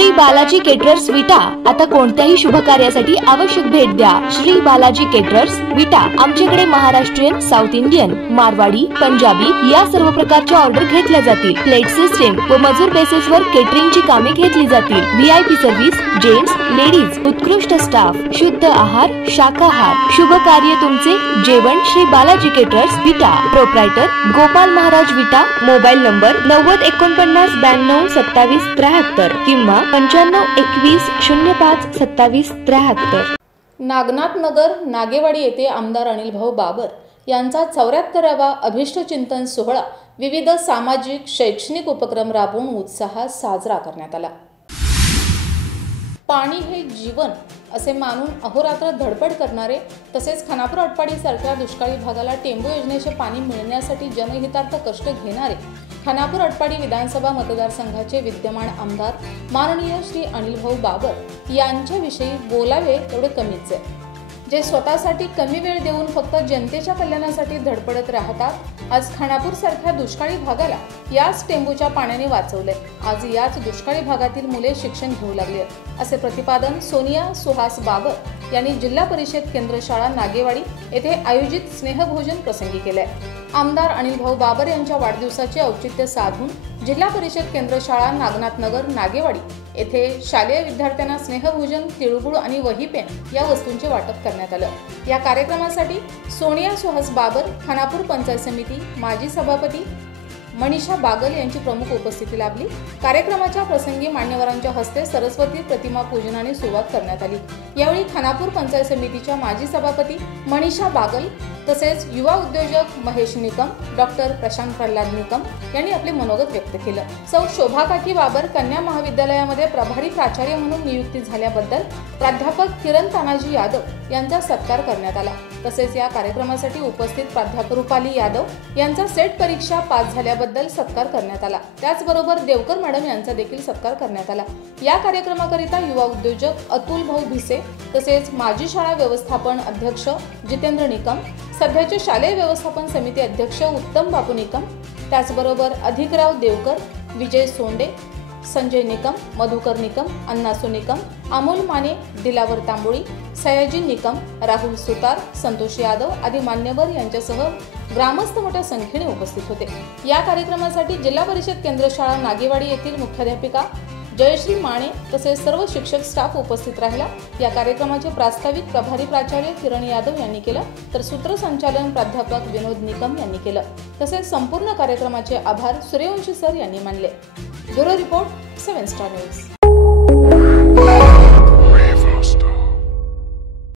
Shri Balaji caterers विटा आता कोणत्याही शुभ कार्यासाठी आवश्यक भेट द्या। श्री बालाजी केटरर्स विटा आमच्याकडे महाराष्ट्रीयन, साऊथ इंडियन, मारवाडी, पंजाबी या सर्व प्रकारच्या ऑर्डर घेतल्या जातील। प्लेट सिस्टीम व मजूर बेसिसवर केटरिंगची कामे घेतली जातील। VIP सर्व्हिस, जेंट्स, लेडीज, उत्कृष्ट स्टाफ, शुद्ध आहार, शाकाहार, शुभ कार्य तुमचे जेवण श्री बालाजी केटरर्स विटा। प्रोप्रायटर गोपाल महाराज विटा। मोबाईल नंबर 9089922773 किंवा 9521052773। नागनाथ नगर नागेवाडी येथे आमदार अनिल भाऊ बाबर यांचा 74वा अभिष्ट चिंतन सोहळा विविध सामाजिक शैक्षणिक उपक्रम राबवून उत्साहात साजरा करण्यात आला। पाणी हे जीवन असे मानून अहोरात्र धडपड करणारे तसेच खानापूर अटपाडी सारख्या दुष्काळी भागाला टेंबू योजनेचे पाणी मिळण्यासाठी जनहितार्थ कष्ट घेणारे खानापूर अटपाडी विधानसभा मतदारसंघाचे विद्यमान आमदार माननीय श्री अनिल भाऊ बाबर यांच्याविषयी बोलावे तेवढे कमीच आहे। जे स्वतःसाठी कमी वेळ देऊन फक्त जनतेच्या कल्याणासाठी धडपडत राहतात, आज खानापूर सारख्या दुष्काळी भागाला याच टेंबूच्या पाण्याने वाचवले। आज याच दुष्काळी भागातील मुले शिक्षण घेऊ लागले असे प्रतिपादन सोनिया सुहास बाबर यांनी जिल्हा परिषद केंद्र शाळा नागेवाडी येथे आयोजित स्नेहभोजन प्रसंगी केले। आमदार अनिल भाऊ बाबर यांच्या वाढदिवसाचे औचित्य साधून जिल्हा परिषद केंद्र शाळा नागनाथ नगर नागेवाडी येथे शालेय विद्यार्थ्यांना स्नेहभोजन, तिळगुळ आणि वही पेन या वस्तूंचे वाटप करण्यात आलं। या कार्यक्रमासाठी सोनिया सुहास बाबर, खानापूर पंचायत समिती माजी सभापती मनीषा बागल यांची प्रमुख उपस्थिती लाभली। कार्यक्रमाच्या प्रसंगी मान्यवरांच्या हस्ते सरस्वती प्रतिमा पूजनाने सुरुवात करण्यात आली। यावेळी खानापूर पंचायत समितीच्या माजी सभापती मनीषा बागल तसेच युवा उद्योजक महेश निकम, डॉक्टर प्रशांत प्रल्हाद निकम यांनी आपले मनोगत व्यक्त केलं। सौ शोभा काकी बाबर कन्या महाविद्यालयामध्ये प्रभारी प्राचार्य म्हणून नियुक्ती झाल्याबद्दल प्राध्यापक किरण तानाजी यादव यांचा सत्कार करण्यात आला। तसेच या कार्यक्रमासाठी उपस्थित प्राध्यापक रुपाली यादव यांचा सेट परीक्षा पास झाल्याबद्दल सत्कार करण्यात आला। त्याचबरोबर देवकर मॅडम यांचा देखील सत्कार करण्यात आला। या कार्यक्रमाकरिता युवा उद्योजक अतुल भाऊ भिसे तसेच माजी शाळा व्यवस्थापन अध्यक्ष जितेंद्र निकम, सध्याचे शालेय व्यवस्थापन समिती अध्यक्ष उत्तम बापू निकम, त्याचबरोबर अधिकराव देवकर, विजय सोंडे, संजय निकम, मधुकर निकम, अन्नासू निकम, अमोल माने, दिलावर तांबोळी, सयाजी निकम, राहुल सुतार, संतोष यादव आदी मान्यवर यांच्यासह ग्रामस्थ मोठ्या संख्येने उपस्थित होते। या कार्यक्रमासाठी जिल्हा परिषद केंद्र शाळा नागेवाडी येथील मुख्याध्यापिका जयश्री माने तसेच सर्व शिक्षक स्टाफ उपस्थित राहिला। या कार्यक्रमाचे प्रास्ताविक प्रभारी प्राचार्य किरण यादव यांनी केलं, तर सूत्रसंचालन प्राध्यापक विनोद निकम यांनी केलं। तसेच संपूर्ण कार्यक्रमाचे आभार सूर्यवंशी सर यांनी मानले। Bureau report 7 star news.